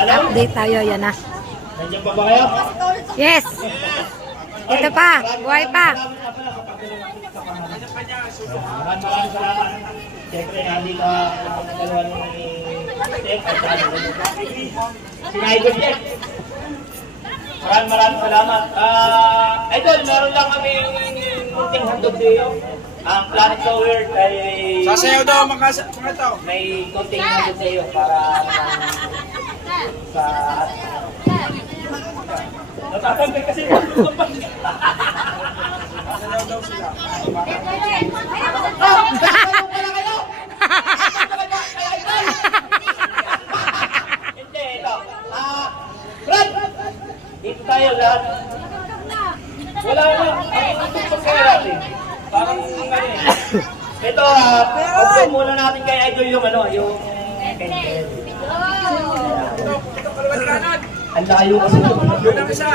Update tayo, yan na. Nandiyan pa ba kayo? Yes! Ito pa, buhay pa. Maraming salamat. Siyempre, nandito ang dalawa ni Tek at Idol Tek. Maraming salamat. Idol, meron lang kami munting handog sa iyo. Ang Planet Tower ay... Sasayaw daw mga tao. May konting handog sa iyo para sa... Natatanggal kasi. Sasayaw daw sila. Hindi, ito. Brad! Dito tayo lahat. Wala na. Ang tutupag kayo natin. Parang ganyan. Ito, pagpapag muna natin kay Idol yung ano, yung pendel. Ito, kaliwat kanan. Ang layo kasi. Yun ang isa.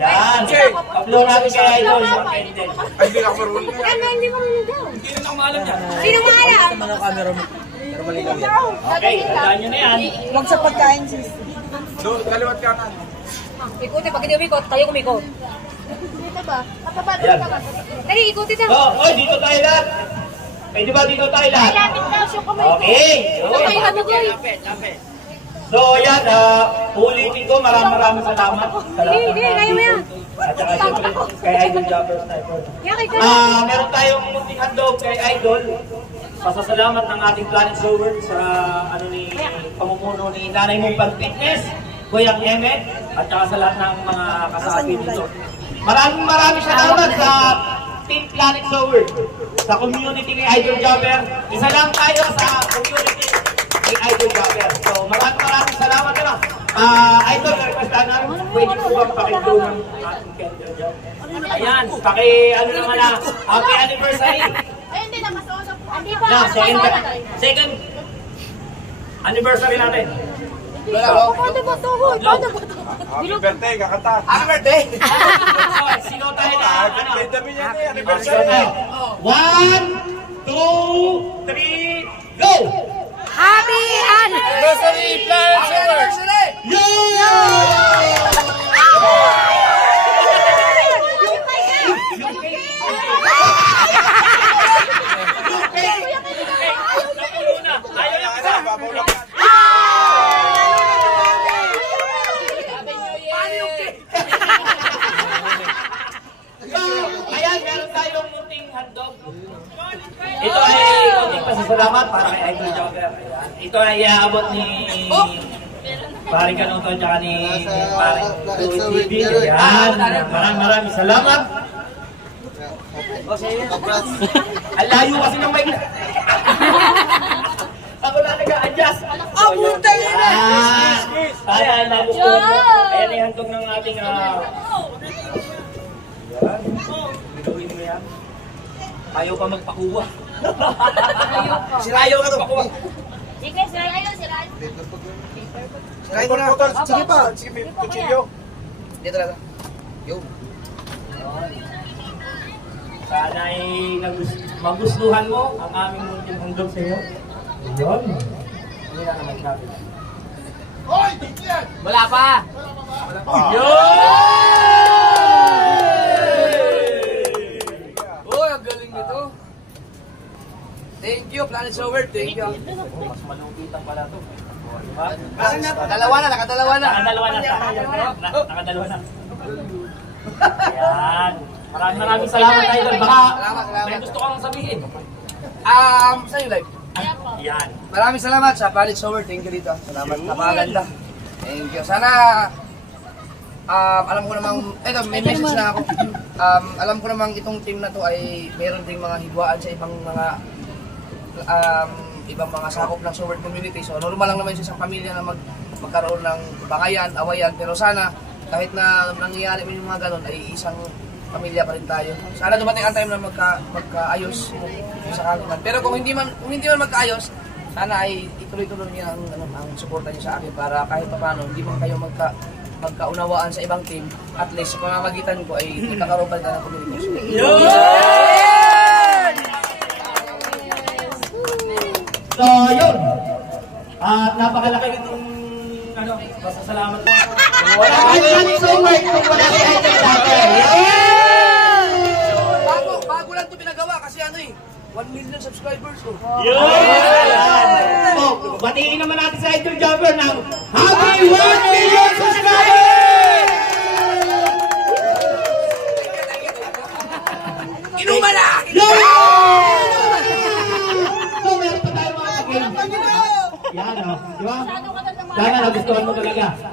Yan. Pag-blow natin kay Idol yung pendel. Ay, hindi ako marunong. Hindi mo rin daw. Hindi na ako maalam niya. Sino maalam? Okay, tandaan nyo na yan. Huwag sa pagkain, sis. Doon, kaliwat kanan. Ikuti, pag hindi umikot, tayo kumikot. Yan. Dali, ikuti daw. Oh, oy, dito tayo lahat. Pwede ba dito tayo lahat? Okay. Tayo ano ko eh. So, yan, ulitin ko, maraming salamat. Hindi, kaya mo yan. At saka siyempre, kay Idol Jumper Sniper. Yan, kay ka. Meron tayong munting handog kay Idol. Pasasalamat ng ating Planet Sower sa pamumuno ni Nanay Mong Fitness, Kuyang Emet, at saka sa lahat ng mga kasapi dito. Maraming salamat sa Team Planet Sower, sa community ni Idol Jumper. Isa lang tayo sa community ni Idol Jumper. So maraming salamat na. Idol, requestan namin, pwede po bang pakito ng ating candle dyan? Ayan, ano naman na, happy anniversary! Na, second anniversary natin. Paano ba ito? Happy birthday, kakanta. Happy birthday! Sino tayo na? Birthday dami niya eh, anniversary. 1, 2, 3, go! Happy Anniversary, Planet Sower! Ayan, meron tayong munting hotdog. Ito ay konting pasasalamat para kay Idol Jogger. Ito ay iaabot ni Paring Kanuto at saka ni Paring TV. Ayan, maraming salamat. Ang layo kasi ng mic. Ako na nag-a-adjust. Abutay na! Ayan, ayan yung handog ng ating gawin mo yan. Ayaw pa magpakuha. Ayaw ka magpakuha. Sige, sirayo. Sige ko na. Sige pa. Sige, may kutsilyo. Dito lang. Yo. Sana ay magustuhan mo ang aming munting handog sa iyo. Yun. Hindi na naman sabi. Wala pa! Uy, ang galing nito. Thank you, Planet Sower. Thank you. Mas malupitan pala ito. Diba? Nakadalawa na. Nakadalawa na. Nakadalawa na. Ayan. Maraming salamat tayo. Baka may gusto kang sabihin. Sa'yo live. Ayan. Maraming salamat sa Planet Sower. Thank you dito. Salamat. Napakaganda. Thank you. Sana, alam ko namang, eto, may message na ako. Alam ko namang itong team na to ay mayroon ding mga higwaan sa ibang mga sakop ng Sower community. So, normal lang naman sa isang pamilya na magkaroon ng bakayan, awayan. Pero sana, kahit na nangyayari yung mga ganun, ay isang pamilya pa rin tayo. Sana dumating ang time na magkaayos sa kagunan. Pero kung hindi man magkaayos, sana ay ituloy-tuloy niyo ang suporta niyo sa akin para kahit paano hindi man kayo magkaunawaan sa ibang team, at least sa pamamagitan ko ay nagkakaroon pa rin ng communication. So, yun. At napakalaki nitong ano, pasasalamat ko. Wala kang so work kung wala si Idol Dapper. Bago lang ito pinagawa kasi ano eh, 1 million subscribers ko. So, batiin naman natin sa Idol Dapper ng Happy 1 million subscribers! Inuman na! Yo! So, meron pa tayo mga game. Yan, o. Di ba? Sana nagustuhan mo talaga.